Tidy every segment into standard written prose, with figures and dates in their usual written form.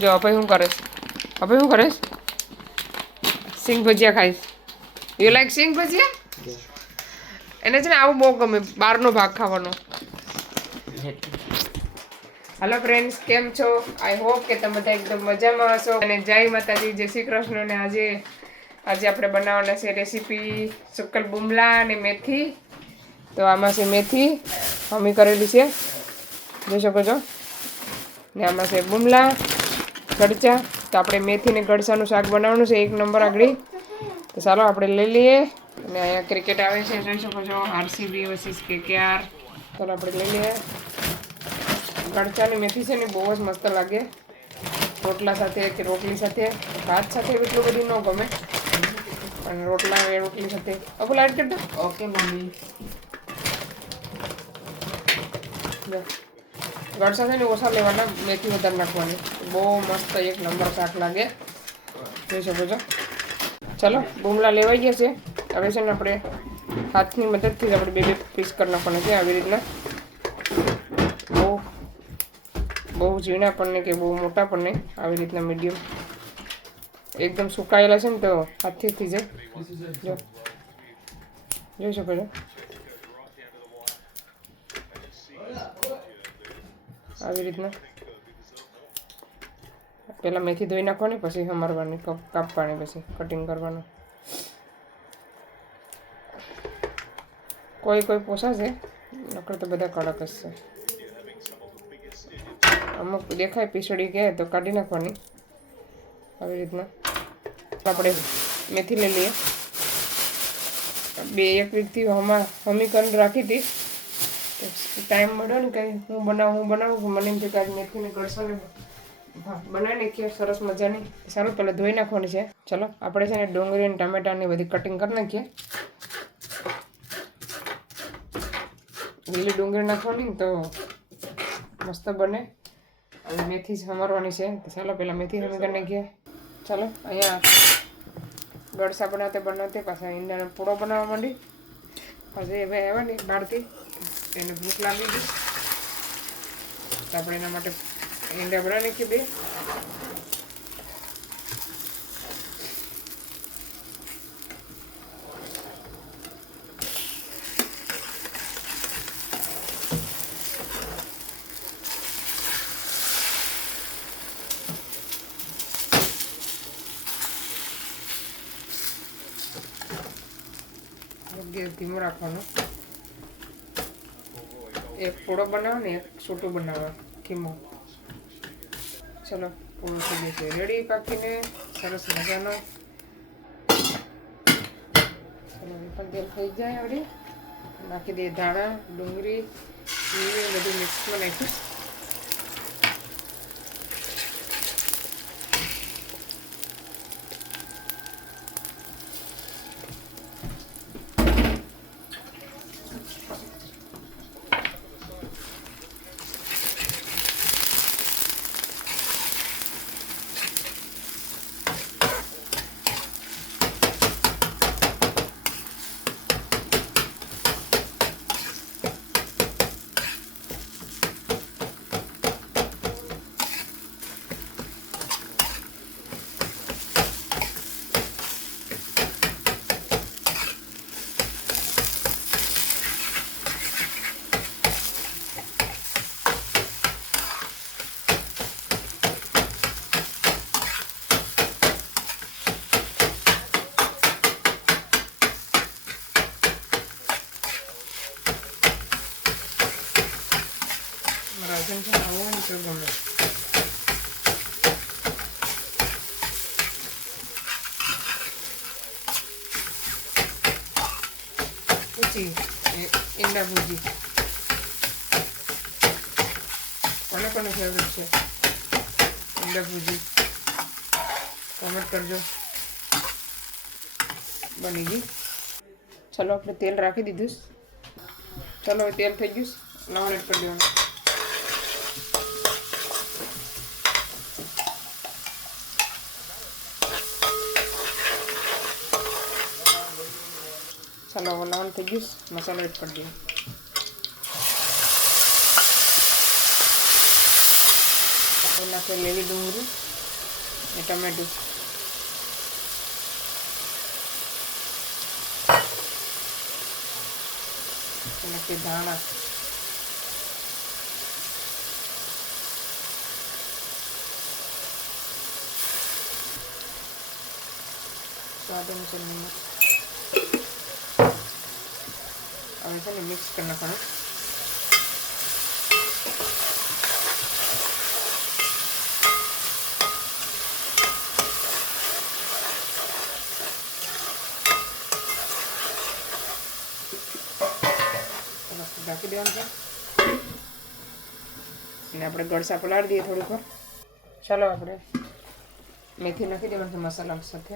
જો અભય શું કરે અભય શું કરે સિંગ ભજીયા ખાઈશ યુ લાઈક સિંગ ભજીયા એને છે ને આવું બહુ ગમે બહારનો ભાગ ખાવાનો હેલો ફ્રેન્ડ્સ કેમ છો આઈ હોપ કે તમે બધા એકદમ મજામાં હશો અને જય માતાજી જય શ્રી કૃષ્ણ અને આજે આપણે બનાવવાના છે રેસીપી સુક્કલ બુમલા અને મેથી તો આમાં છે મેથી મમ્મી કરેલી છે જોઈ શકો છો ને આમાં છે બુમલા ગળચા તો આપણે મેથી ને ગળચાનું શાક બનાવવાનું છે 1 નંબર આગળ તો ચાલો આપણે લઈ લઈએ અને અહીંયા ક્રિકેટ આવે છે જોઈ શકો છો આરસીબી વર્સિસ કેકેઆર ચાલો આપણે લઈ લઈએ ગળચાની મેથી છે ને બહુ જ મસ્ત લાગે રોટલા સાથે કે રોટલી સાથે ભાત સાથે એટલું બધું ન ગમે પણ રોટલી સાથે અપુ લાઈટ કરી દો ઓકે મમ્મી ગળચા છે ને ઓછા લેવાના મેથી વધારે નાખવાની બહુ મસ્ત 1 નંબર શાક લાગે જોઈ શકો છો ચલો બુમલા લેવાઈ ગયા છે હવે છે ને આપણે હાથની મદદથી જ આપણે 2 પીસ કરી નાખવાના છે આવી રીતના બહુ ઝીણા પણ નહીં કે બહુ મોટા પણ નહીં આવી રીતના મીડિયમ એકદમ સુકાયેલા છે ને તો હાથથી થઈ જાય જોઈ શકો છો આવી રીતના પહેલાં મેથી ધોઈ નાખવાની પછી સમારવાની કાપવાની પછી કટિંગ કરવાનું કોઈ પોસાશે નકર તો બધા કડક જ છે અમુક દેખાય પીસળી ગયા તો કાઢી નાખવાની આવી રીતના આપણે મેથી લઈ લઈએ એક વીકથી હમી કરીને રાખી હતી ટાઈમ મળ્યો ને કંઈ હું બનાવું મને એમ છે કે આજ મેથીને ગળસાને બનાવી નાખીએ સરસ મજાની સારું પહેલાં ધોઈ નાખવાની છે ચલો આપણે છે ને ડુંગળી અને ટામેટાની બધી કટિંગ કરી નાખીએ લીલી ડુંગળી નાખવાની તો મસ્ત બને હવે મેથી સમારવાની છે તો ચાલો પહેલાં મેથી હમી કરી નાખીએ ચાલો અહીંયા ગળસા બનાવતે પાછા ઈંડાનો પૂડો બનાવવા માંડી પછી હવે આવ્યા ને બહારથી એને ભૂખ લાગી ગઈ તો આપણે એના માટે ઈંડા બનાવી નાખીએ 2 ગેસ ધીમો રાખવાનો એક પૂડો બનાવો ને એક છોટું બનાવો ધીમો ચલો પૂડો થઈ ગયો છે રેડી પાકીને સરસ મજાનો ચલો એ પણ તેલ થઈ જાય હવે નાખી દઈએ ધાણા ડુંગળી બધું મિક્સમાં નાખીશ રાજન છે આવો ને તો ગમે પછી ઈંડા ભૂજી કોને ફેવરેટ છે ઈંડા ભૂજી કોમેન્ટ કરજો બની ગઈ ચલો આપણે તેલ રાખી દીધું ચલો હવે તેલ થઈ ગયું નવરેટ કરી દેવાનું चलो वो लाल થઈ ગયું મસાલો એડ કરી દઈએ નાખે લીલી ડુંગળી ને ટમેટું. નાખીએ ધાણા. સ્વાદ અનુસાર નમક. હવે છે ને મિક્સ કરી નાખવાનું. ઢાંકી દેવાનું છે અને આપણે ગળસા પલાળી દઈએ થોડીક વાર. ચાલો આપણે મેથી નાખી દેવાનું છે મસાલા સાથે.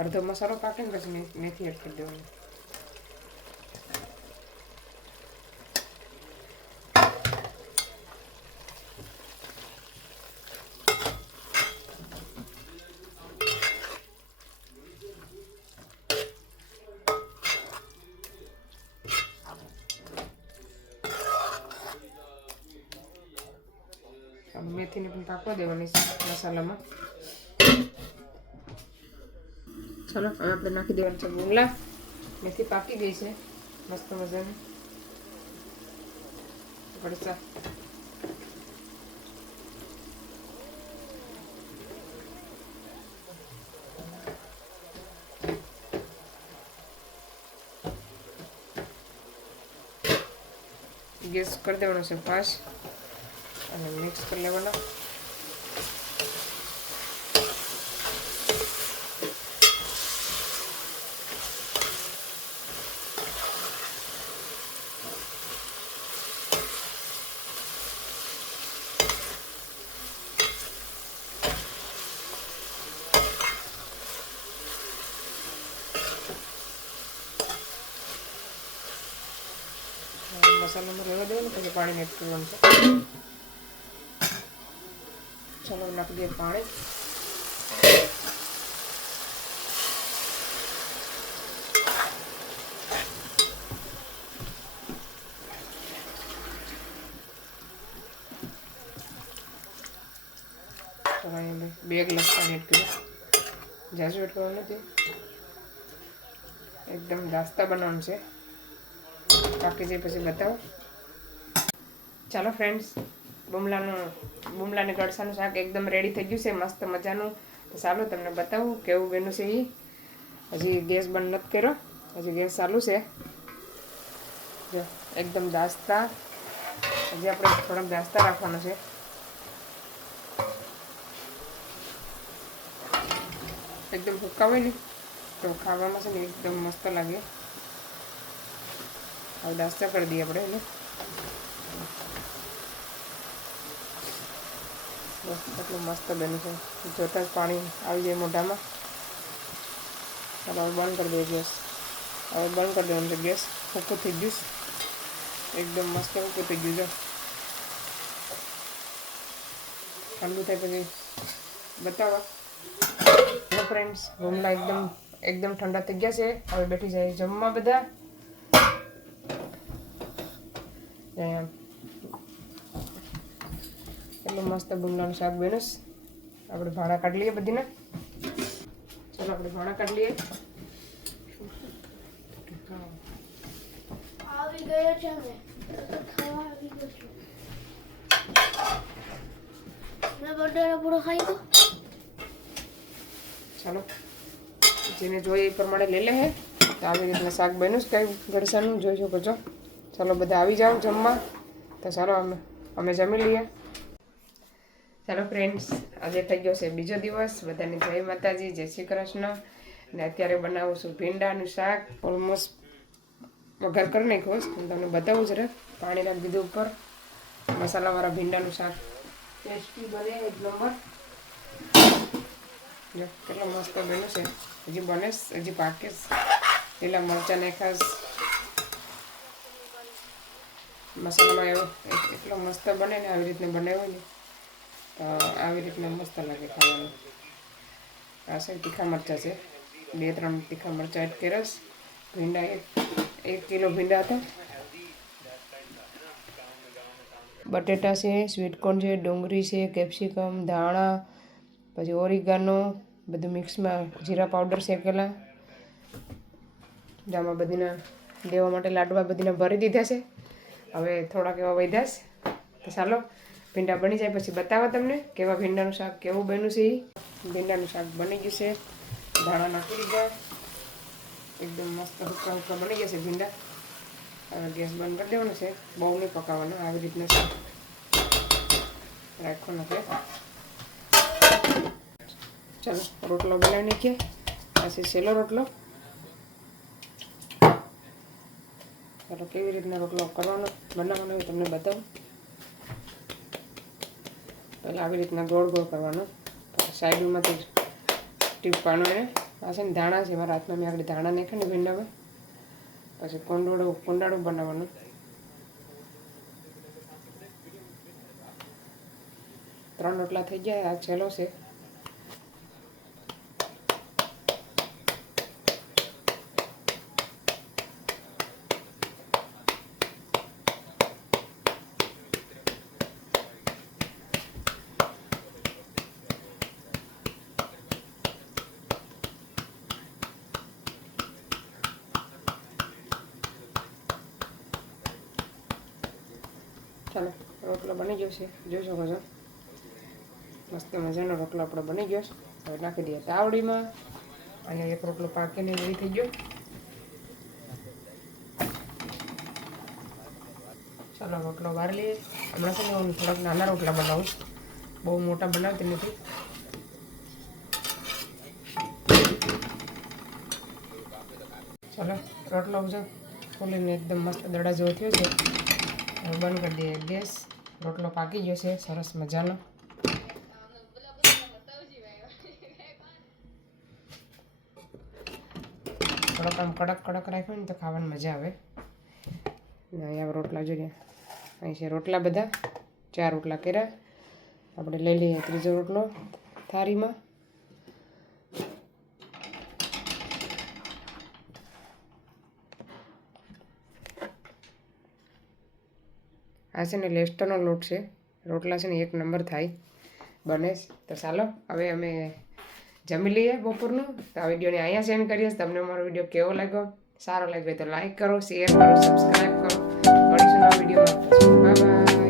અડધો મસાલો પાકીને પછી મેથી એડ કરી દેવાનું. મેથીને પણ પાકવા દેવાની મસાલામાં. ચાલો હવે આપણે નાખી દેવાનું છે બુમલા. મેથી પાકી ગઈ છે મસ્ત મજાની. ગળસા ગેસ કરી દેવાનો છે ફાસ્ટ અને મિક્સ કરી લેવાના. મસાલામાં રહેવા દેવાનું પછી પાણી એડ કરવાનું છે. ચાલો નાખી દઈએ પાણી. બે ગ્લાસ પાણી એડ કર્યું. જાજુ એડ કરવાનું નથી, એકદમ દાસ્તા બનાવવાનું છે. પાકી જાય પછી બતાવો. ચાલો ફ્રેન્ડ્સ, બુમલાને ગળસાનું શાક એકદમ રેડી થઈ ગયું છે મસ્ત મજાનું. તો ચાલો તમને બતાવું કેવું બન્યું છે. એ હજી ગેસ બંધ નથી કર્યો, હજી ગેસ ચાલુ છે. જો એકદમ દાસ્તા, હજી આપણે થોડાક દાસ્તા રાખવાનો છે. એકદમ સૂકા હોય ને તો ખાવામાં છે ને એકદમ મસ્ત લાગે. હવે દાસ્તા કરી દઈએ આપણે એને. એટલું મસ્ત બન્યું છે, જોતાં જ પાણી આવી જાય મોઢામાં. ચાલો હવે બંધ કરી દઈએ ગેસ. હવે બંધ કરી દેવાનું છે ગેસ. સૂકું થઈ ગયું, એકદમ મસ્ત સૂકું થઈ ગયું છે. ઠંડુ થાય પછી બતાવો. ફ્રેન્ડ્સ, બુમલા એકદમ ઠંડા થઈ ગયા છે. હવે બેઠી જાય જમવા બધા. એટલું મસ્ત બુમલાનું શાક બન્યું. આપણે ભાણા કાઢી લઈએ બધીને. ચાલો આપણે ભાણા કાઢી લઈએ. આવી ગયો છે હવે ખાવા આવી ગયો છું. મેં બટેરો પૂરો ખાઈ ગયો. ચાલો જેને જોઈએ એ પ્રમાણે લઈ લે. તો આવી રીતના શાક બન્યું છે કંઈ ગળસાનું જોઈ શકો છો. ચાલો બધા આવી જાઓ જમવા. તો ચાલો અમે જમી લઈએ. ચાલો ફ્રેન્ડ્સ, આજે થઈ ગયો છે બીજો દિવસ. બધાને જય માતાજી, જય શ્રી કૃષ્ણ. ને અત્યારે બનાવું છું ભીંડાનું શાક. ઓલમોસ્ટ વઘાર કરી નાખ્યો છે, તમને બતાવું જરા. પાણી નાખી દીધું ઉપર. મસાલાવાળા ભીંડાનું શાક ટેસ્ટી બને એક નંબર. જો કેટલો મસ્ત બન્યું છે. હજી બને, હજી પાકે. લીલા મરચાં નાખાશ મસાલામાં. એવો એટલો મસ્ત બને ને, આવી રીતને બનાવ્યું ને તો આવી રીતના મસ્ત લાગે ખાવાનું. આ છે તીખા મરચાં છે, 2-3 તીખા મરચાં એડ કર્યા. ભીંડા 1 કિલો ભીંડા હતા. બટેટા છે, સ્વીટકોર્ન છે, ડુંગળી છે, કેપ્સિકમ, ધાણા, પછી ઓરિગાનો, બધું મિક્સમાં જીરા પાવડર શેકેલા. આમાં બધીના દેવા માટે લાડવા બધીના ભરી દીધા છે. હવે થોડાક એવા વધ્યા છે. તો ચાલો ભીંડા બની જાય પછી બતાવવા તમને કેવા ભીંડાનું શાક કેવું બન્યું છે. ભીંડાનું શાક બની ગયું છે. ધાણા નાખી દીધા. એકદમ મસ્ત હુક્કા હુક્કા બની ગયા છે ભીંડા. હવે ગેસ બંધ કરી દેવાનો છે. બહુ નહીં પકાવવાનો, આવી રીતના શાક રાખવાનો છે. ચાલો રોટલો બનાવી નાખીએ. પછી સેલો રોટલો. ચાલો કેવી રીતના રોટલો કરવાનો બનાવવાનો હોય તમને બતાવું. પહેલાં આવી રીતના ગોળ ગોળ કરવાનો. પછી સાઈડમાંથી ટીપવાનું એને. આ છે ને ધાણા છે મારા હાથમાં, મેં આગળ ધાણા નાખ્યા ને ભીંડામાં. પછી કોંડાળું બનાવવાનું. ત્રણ રોટલા થઈ ગયા. આ છેલ્લો છે. ચાલો રોટલો બની ગયો છે, જોઈ શકો છો. મસ્ત મજાનો રોટલો આપણો બની ગયો છે. હવે નાખી દઈએ તાવડીમાં. અને એક રોટલો પાકીને રેડી થઈ ગયો. ચાલો રોટલો વાર લઈએ. હમણાં છે ને હું થોડાક નાના રોટલા બનાવું, બહુ મોટા બનાવતી નથી. ચાલો રોટલો જો ફૂલીને એકદમ મસ્ત દડા જેવો થયો છે. હવે બંધ કરી દઈએ ગેસ. રોટલો પાકી ગયો છે સરસ મજાનો. થોડોક આમ કડક કડક રાખ્યો ને તો ખાવાની મજા આવે. અહીંયા રોટલા જોઈએ. અહીં છે રોટલા બધા. 4 રોટલા કર્યા. આપણે લઈ લઈએ ત્રીજો રોટલો થાળીમાં. આ છે ને લેસ્ટરનો લોટ છે. રોટલા છે ને 1 નંબર થાય બને. તો ચાલો હવે અમે જમી લઈએ બપોરનું. તો આ વિડીયોને અહીંયા સેન્ડ કરીએ. તમને મારો વિડીયો કેવો લાગ્યો? સારો લાગ્યો તો લાઈક કરો, શેર કરો, સબસ્ક્રાઈબ કરો. મળીશું નવા વિડીયોમાં. Bye bye.